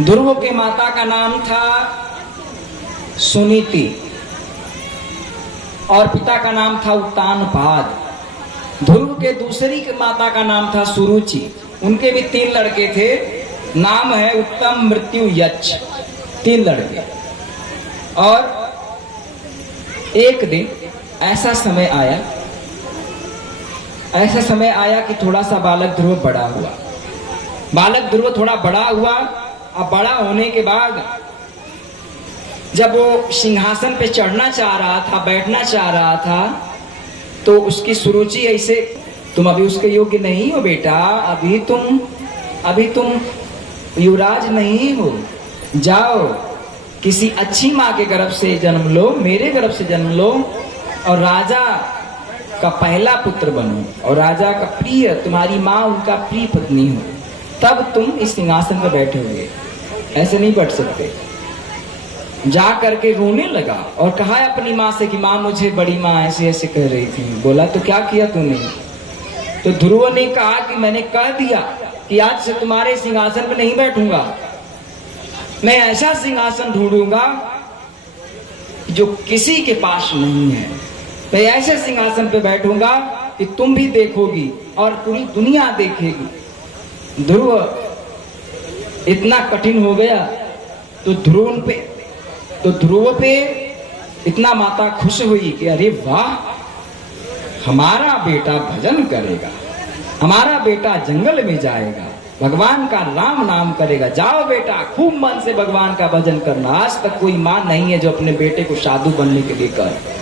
ध्रुव के माता का नाम था सुनीति और पिता का नाम था उत्तानपाद। ध्रुव के दूसरी के माता का नाम था सुरुचि। उनके भी 3 लड़के थे। नाम है उत्तम, मृत्यु, यक्ष। 3 लड़के। और एक दिन ऐसा समय आया कि थोड़ा सा बालक ध्रुव बड़ा हुआ। बालक ध्रुव थोड़ा बड़ा हुआ। अब बड़ा होने के बाद जब वो सिंहासन पे चढ़ना चाह रहा था, बैठना चाह रहा था, तो उसकी सुरुचि ऐसे, तुम अभी उसके योग्य नहीं हो बेटा, अभी तुम युवराज नहीं हो, जाओ किसी अच्छी माँ के गर्भ से जन्म लो, मेरे गर्भ से जन्म लो और राजा का पहला पुत्र बनो और राजा का प्रिय, तुम्हारी माँ उनका प्रिय पत्नी हो, तब तुम इस सिंहासन पर बैठोगे। ऐसे नहीं बैठ सकते। जा करके रोने लगा और कहा अपनी माँ से कि माँ, मुझे बड़ी माँ ऐसे ऐसे कह रही थी। बोला तो क्या किया तूने? तो ध्रुव ने कहा कि मैंने कह दिया कि आज से तुम्हारे सिंहासन पे नहीं बैठूंगा, मैं ऐसा सिंहासन ढूंढूंगा जो किसी के पास नहीं है। मैं ऐसे सिंहासन पे बैठूंगा कि तुम भी देखोगी और पूरी दुनिया देखेगी। ध्रुव इतना कठिन हो गया तो ध्रुव पे इतना माता खुश हुई कि अरे वाह, हमारा बेटा भजन करेगा, हमारा बेटा जंगल में जाएगा, भगवान का राम नाम करेगा। जाओ बेटा, खूब मन से भगवान का भजन करना। आज तक कोई मां नहीं है जो अपने बेटे को साधु बनने के लिए करे।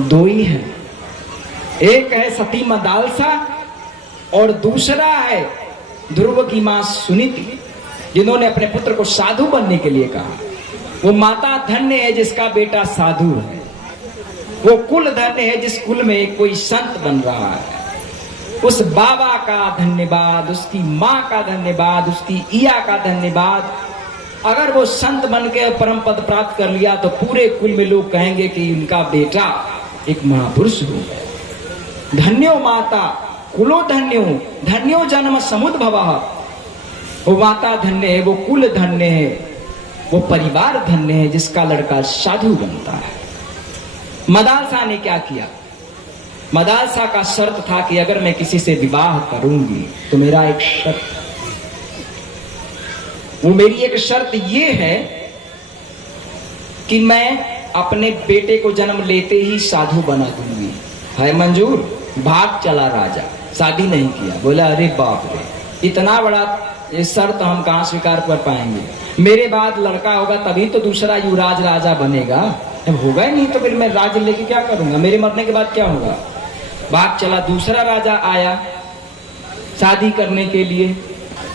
2 ही है, एक है सती मदालसा और दूसरा है ध्रुव की मां सुनीति, जिन्होंने अपने पुत्र को साधु बनने के लिए कहा। वो माता धन्य है जिसका बेटा साधु है। वो कुल धन्य है जिस कुल में कोई संत बन रहा है। उस बाबा का धन्यवाद, उसकी माँ का धन्यवाद, उसकी ईया का धन्यवाद। अगर वो संत बन के परम पद प्राप्त कर लिया तो पूरे कुल में लोग कहेंगे कि उनका बेटा एक महापुरुष हो। धन्यो माता कुलो धन्यो, धन्यो जन्म समुद्भवः। वो माता धन्य है, वो कुल धन्य है, वो परिवार धन्य है जिसका लड़का साधु बनता है। मदालसा ने क्या किया? मदालसा का शर्त था कि अगर मैं किसी से विवाह करूंगी तो मेरा एक शर्त, वो मेरी एक शर्त ये है कि मैं अपने बेटे को जन्म लेते ही साधु बना दूंगी। है मंजूर? भाग चला राजा, शादी नहीं किया। बोला अरे बाप रे, इतना बड़ा ये शर्त हम कहां स्वीकार कर पाएंगे? मेरे बाद लड़का होगा तभी तो दूसरा युवराज राजा बनेगा, जब होगा ही नहीं तो फिर मैं राज्य लेके क्या करूंगा? मेरे मरने के बाद क्या होगा? भाग चला। दूसरा राजा आया शादी करने के लिए।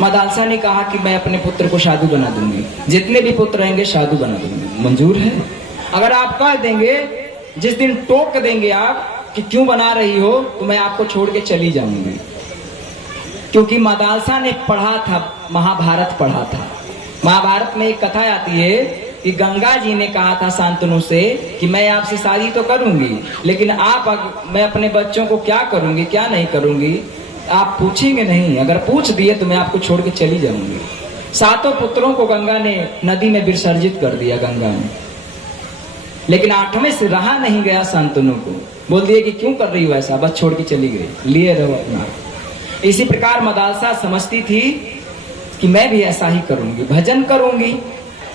मदालसा ने कहा कि मैं अपने पुत्र को साधु बना दूंगी, जितने भी पुत्र रहेंगे साधु बना दूंगी। मंजूर है? अगर आप कह देंगे, जिस दिन टोक देंगे आप कि क्यों बना रही हो, तो मैं आपको छोड़ के चली जाऊंगी। क्योंकि मदालसा ने पढ़ा था, महाभारत पढ़ा था। महाभारत में एक कथा आती है कि गंगा जी ने कहा था शांतनु से कि मैं आपसे शादी तो करूंगी, लेकिन मैं अपने बच्चों को क्या करूंगी, क्या नहीं करूंगी, आप पूछेंगे नहीं। अगर पूछ दिए तो मैं आपको छोड़ के चली जाऊंगी। 7 पुत्रों को गंगा ने नदी में विसर्जित कर दिया, गंगा ने। लेकिन 8वें से रहा नहीं गया शांतनु को। बोल दिए कि क्यों कर रही हो ऐसा, बस छोड़ के चली गई, लिए रहो अपना। इसी प्रकार मदालसा समझती थी कि मैं भी ऐसा ही करूंगी, भजन करूंगी।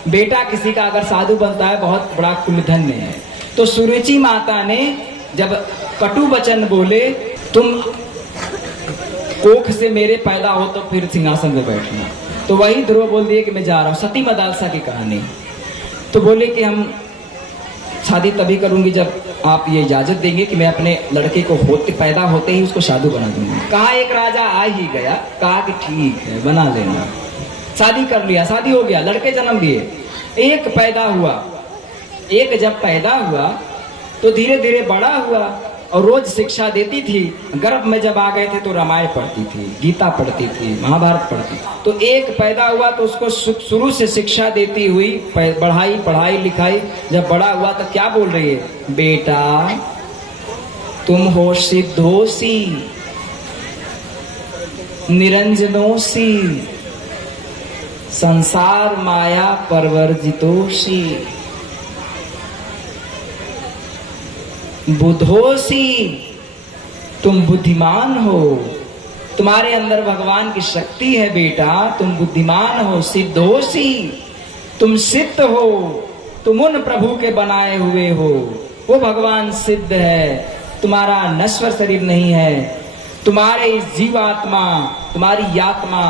बेटा किसी का अगर साधु बनता है बहुत बड़ा कुल धन्य है। तो सुरुचि माता ने जब कटु वचन बोले, तुम कोख से मेरे पैदा हो तो फिर सिंहासन पे बैठना, तो वही ध्रुव बोल दिए कि मैं जा रहा हूं। सती मदालसा की कहानी। तो बोले कि हम शादी तभी करूंगी जब आप ये इजाजत देंगे कि मैं अपने लड़के को पैदा होते ही उसको साधु बना दूंगी। कहा एक राजा आ ही गया, कहा कि ठीक है बना लेना। शादी कर लिया, शादी हो गया, लड़के जन्म दिए। एक पैदा हुआ, एक जब पैदा हुआ तो धीरे धीरे बड़ा हुआ और रोज शिक्षा देती थी। गर्भ में जब आ गए थे तो रामायण पढ़ती थी, गीता पढ़ती थी, महाभारत पढ़ती। तो एक पैदा हुआ तो उसको शुरू से शिक्षा देती हुई बढ़ाई, पढ़ाई लिखाई। जब बड़ा हुआ तो क्या बोल रही है? बेटा तुम हो सिद्धोसी, निरंजनोसी संसार माया परवर्जितोषी बुद्धोसी तुम बुद्धिमान हो, तुम्हारे अंदर भगवान की शक्ति है बेटा, तुम बुद्धिमान हो। सिद्धोसी तुम सिद्ध हो, तुम उन प्रभु के बनाए हुए हो, वो भगवान सिद्ध है, तुम्हारा नश्वर शरीर नहीं है, तुम्हारे इस जीवात्मा तुम्हारी आत्मा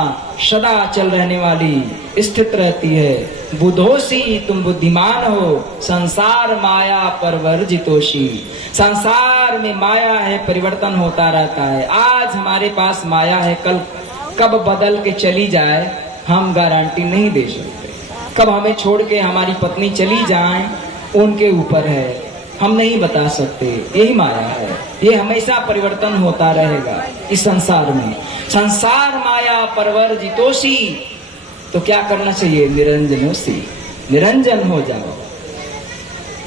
सदा चल रहने वाली स्थित रहती है। बुद्धोसी तुम बुद्धिमान हो, संसार माया परवर्जितोषी संसार में माया है, परिवर्तन होता रहता है। आज हमारे पास माया है, कल कब बदल के चली जाए हम गारंटी नहीं दे सकते। कब हमें छोड़ के हमारी पत्नी चली जाए उनके ऊपर है, हम नहीं बता सकते। यही माया है, ये हमेशा परिवर्तन होता रहेगा इस संसार में। संसार माया परवर्जितोषी, तो क्या करना चाहिए? निरंजनोसी, निरंजन हो जाओ,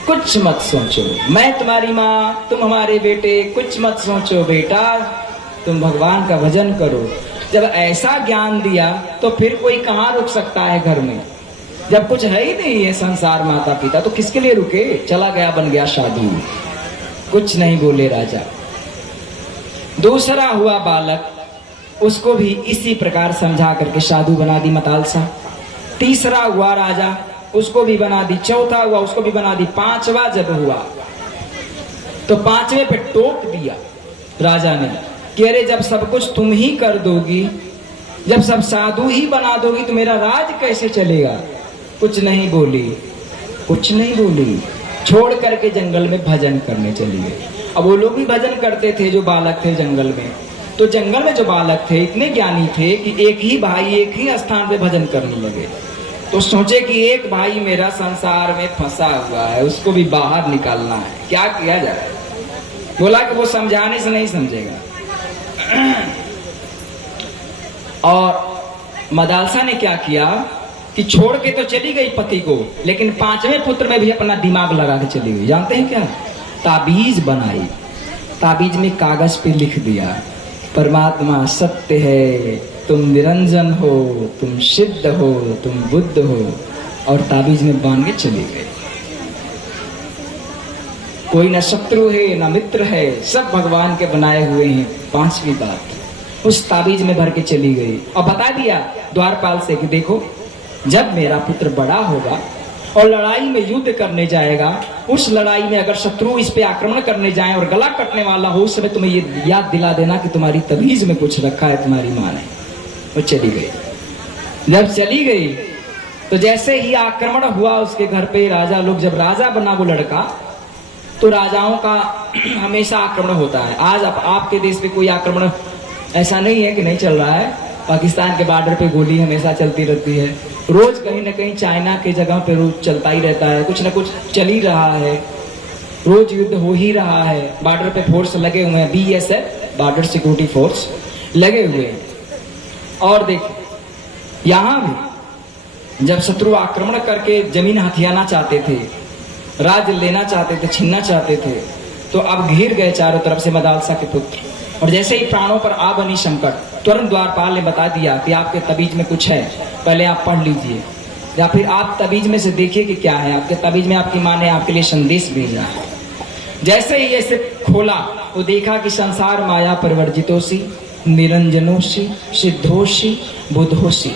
कुछ मत सोचो। मैं तुम्हारी माँ, तुम हमारे बेटे, कुछ मत सोचो बेटा, तुम भगवान का भजन करो। जब ऐसा ज्ञान दिया तो फिर कोई कहाँ रुक सकता है घर में? जब कुछ है ही नहीं है संसार माता पिता, तो किसके लिए रुके? चला गया, बन गया साधु, कुछ नहीं बोले राजा। दूसरा हुआ बालक, उसको भी इसी प्रकार समझा करके साधु बना दी मतालसा। तीसरा हुआ राजा, उसको भी बना दी। चौथा हुआ, उसको भी बना दी। पांचवा जब हुआ तो पांचवे पे टोक दिया राजा ने कि अरे जब सब कुछ तुम ही कर दोगी, जब सब साधु ही बना दोगी तो मेरा राज कैसे चलेगा? कुछ नहीं बोली, कुछ नहीं बोली, छोड़ करके जंगल में भजन करने चली गई। अब वो लोग भी भजन करते थे जो बालक थे जंगल में। तो जंगल में जो बालक थे इतने ज्ञानी थे कि एक ही भाई एक ही स्थान पे भजन करने लगे। तो सोचे कि एक भाई मेरा संसार में फंसा हुआ है, उसको भी बाहर निकालना है, क्या किया जाए? बोला कि वो समझाने से नहीं समझेगा। और मदालसा ने क्या किया कि छोड़ के तो चली गई पति को, लेकिन पांचवें पुत्र में भी अपना दिमाग लगा के चली गई। जानते हैं क्या? ताबीज बनाई, ताबीज में कागज पे लिख दिया परमात्मा सत्य है, तुम निरंजन हो, तुम सिद्ध हो, तुम बुद्ध हो, और ताबीज में बांध के चली गई। कोई न शत्रु है न मित्र है, सब भगवान के बनाए हुए हैं। पांचवी बात उस ताबीज में भर के चली गई और बता दिया द्वारपाल से कि देखो, जब मेरा पुत्र बड़ा होगा और लड़ाई में युद्ध करने जाएगा, उस लड़ाई में अगर शत्रु इस पे आक्रमण करने जाए और गला कटने वाला हो, उस समय तुम्हें ये याद दिला देना कि तुम्हारी तबीज में कुछ रखा है तुम्हारी माँ ने। वो चली गई। जब चली गई तो जैसे ही आक्रमण हुआ उसके घर पे, राजा लोग, जब राजा बना वो लड़का, तो राजाओं का हमेशा आक्रमण होता है। आज आपके देश पे कोई आक्रमण ऐसा नहीं है कि नहीं चल रहा है। पाकिस्तान के बॉर्डर पे गोली हमेशा चलती रहती है, रोज कहीं ना कहीं चाइना के जगह पे रोज चलता ही रहता है, कुछ ना कुछ चल ही रहा है, रोज युद्ध हो ही रहा है। बॉर्डर पे फोर्स लगे हुए हैं, BSF बॉर्डर सिक्योरिटी फोर्स लगे हुए हैं। और देखिए यहाँ भी जब शत्रु आक्रमण करके जमीन हथियाना चाहते थे, राज्य लेना चाहते थे, छीनना चाहते थे, तो अब घिर गए चारों तरफ से मदालसा के पुत्र। और जैसे ही प्राणों पर आ बनी संकट, तुरंत द्वारपाल ने बता दिया कि आपके तबीज में कुछ है, पहले आप पढ़ लीजिए, या फिर आप तबीज में से देखिए कि क्या है। आपके तबीज में आपकी माँ ने आपके लिए संदेश भेजा है। जैसे ही ऐसे खोला तो देखा कि संसार माया परिवर्जितोषी, निरंजनोषी, सिद्धोषी, बुद्धोषी।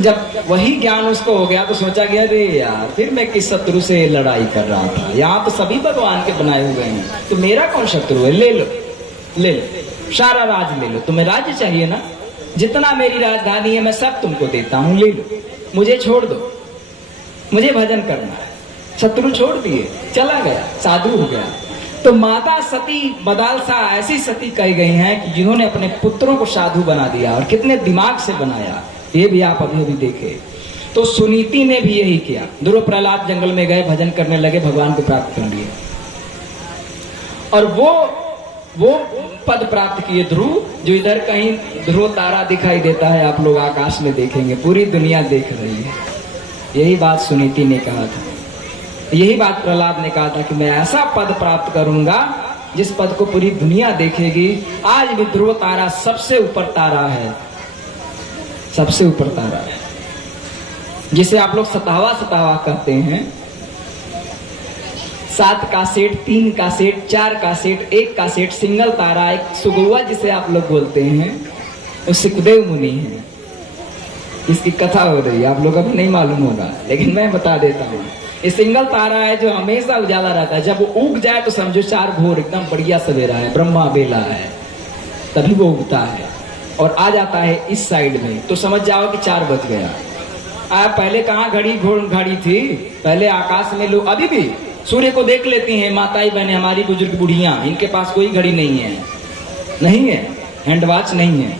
जब वही ज्ञान उसको हो गया तो सोचा गया, अरे यार फिर मैं किस शत्रु से लड़ाई कर रहा था, यहाँ तो सभी भगवान के बनाए हुए हैं, तो मेरा कौन शत्रु है? ले लो, ले लो, सारा राज ले लो। तुम्हें राज्य चाहिए ना? जितना मेरी राजधानी है मैं सब तुमको देता हूँ, ले लो, मुझे छोड़ दो, मुझे भजन करना है। शत्रु छोड़ दिए, चला गया, साधु हो गया। तो माता सती मदालसा ऐसी सती कही गई हैं कि जिन्होंने अपने पुत्रों को साधु बना दिया, और कितने दिमाग से बनाया ये भी आप अभी अभी देखे। तो सुनीति ने भी यही किया। ध्रुव प्रहलाद जंगल में गए, भजन करने लगे, भगवान को प्राप्त कर लिए, और वो पद प्राप्त किए ध्रुव, जो इधर कहीं ध्रुव तारा दिखाई देता है, आप लोग आकाश में देखेंगे, पूरी दुनिया देख रही है। यही बात सुनीति ने कहा था, यही बात प्रहलाद ने कहा था कि मैं ऐसा पद प्राप्त करूंगा जिस पद को पूरी दुनिया देखेगी। आज भी ध्रुव तारा सबसे ऊपर तारा है, सबसे ऊपर तारा है, जिसे आप लोग सतावा सतावा कहते हैं। 7 का सेट, 3 का सेट, 4 का सेट, 1 का सेट, सिंगल तारा, एक सुगौआ जिसे आप लोग बोलते हैं, वो सुखदेव मुनि है। इसकी कथा हो रही है, आप लोग अभी नहीं मालूम होगा, लेकिन मैं बता देता हूँ। ये सिंगल तारा है जो हमेशा उजाला रहता है। जब वो उग जाए तो समझो 4 भोर एकदम बढ़िया सवेरा है, ब्रह्मा बेला है, तभी वो उगता है और आ जाता है इस साइड में, तो समझ जाओ कि 4 बज गया। पहले कहाँ घड़ी घड़ी थी, पहले आकाश में लोग अभी भी सूर्य को देख लेती हैं माताएं बहनें, हमारी बुजुर्ग बुढ़ियां, इनके पास कोई घड़ी नहीं है, नहीं है, हैंड वॉच नहीं है,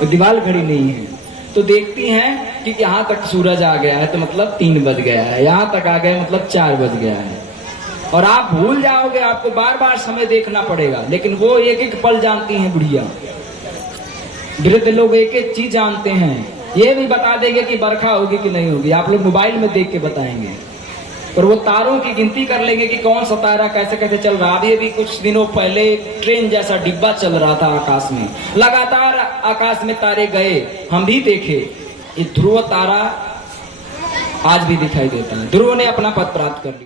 तो दीवार घड़ी नहीं है, तो देखती हैं कि यहाँ तक सूरज आ गया है तो मतलब 3 बज गया है, यहाँ तक आ गया मतलब 4 बज गया है। और आप भूल जाओगे, आपको बार बार समय देखना पड़ेगा, लेकिन वो एक एक पल जानती हैं बुढ़िया। वृद्ध लोग एक एक चीज जानते हैं, ये भी बता देंगे कि बरखा होगी कि नहीं होगी, आप लोग मोबाइल में देख के बताएंगे, पर वो तारों की गिनती कर लेंगे कि कौन सा तारा कैसे कैसे चल रहा है। अभी अभी कुछ दिनों पहले ट्रेन जैसा डिब्बा चल रहा था आकाश में, लगातार आकाश में तारे गए, हम भी देखे। ये ध्रुव तारा आज भी दिखाई देता है। ध्रुव ने अपना पद प्राप्त कर लिया।